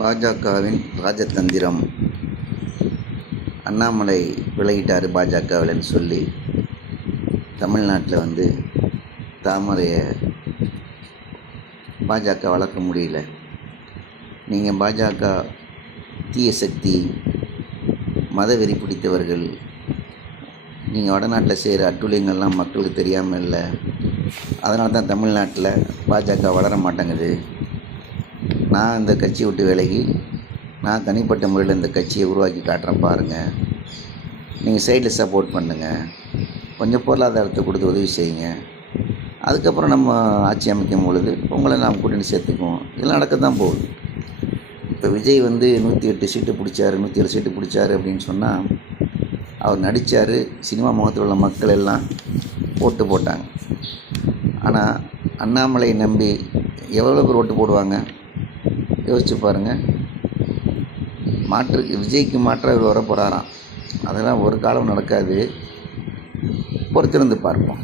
பாஜகவின் ராஜதந்திரம். அண்ணாமலை விலகிட்டார் பாஜகவில்னு சொல்லி தமிழ்நாட்டில் தாமரையை பாஜக வளர்க்க முடியல. நீங்கள் பாஜக தீய சக்தி, மதவெறி பிடித்தவர்கள், நீங்கள் வடநாட்டில் செய்கிற அட்டுழியங்கள்லாம் மக்களுக்கு தெரியாமல் இல்லை. அதனால தான் தமிழ்நாட்டில் பாஜக வளர மாட்டேங்குது. நான் இந்த கட்சியை விட்டு விலகி நான் தனிப்பட்ட முறையில் இந்த கட்சியை உருவாக்கி காட்டுறேன் பாருங்கள். நீங்கள் சைடில் சப்போர்ட் பண்ணுங்கள், கொஞ்சம் பொருளாதாரத்தை கொடுத்து உதவி செய்யுங்க. அதுக்கப்புறம் நம்ம ஆட்சி அமைக்கும் பொழுது உங்களை நாம் கூட்டணி சேர்த்துக்குவோம். இதெல்லாம் நடக்க தான் போகுது. இப்போ விஜய் 108 சீட்டு பிடிச்சாரு, 107 சீட்டு பிடிச்சாரு அப்படின்னு சொன்னால் அவர் நடித்தார். சினிமா முகத்தில் உள்ள மக்கள் எல்லாம் ஓட்டு போட்டாங்க. ஆனால் அண்ணாமலை நம்பி எவ்வளோ பேர் ஓட்டு போடுவாங்க யோசிச்சு பாருங்கள். விஜய்க்கு மாற்றாக இவர் வர போகிறாராம். அதெல்லாம் ஒரு காலம் நடக்காது. பொறுத்திருந்து பார்ப்போம்.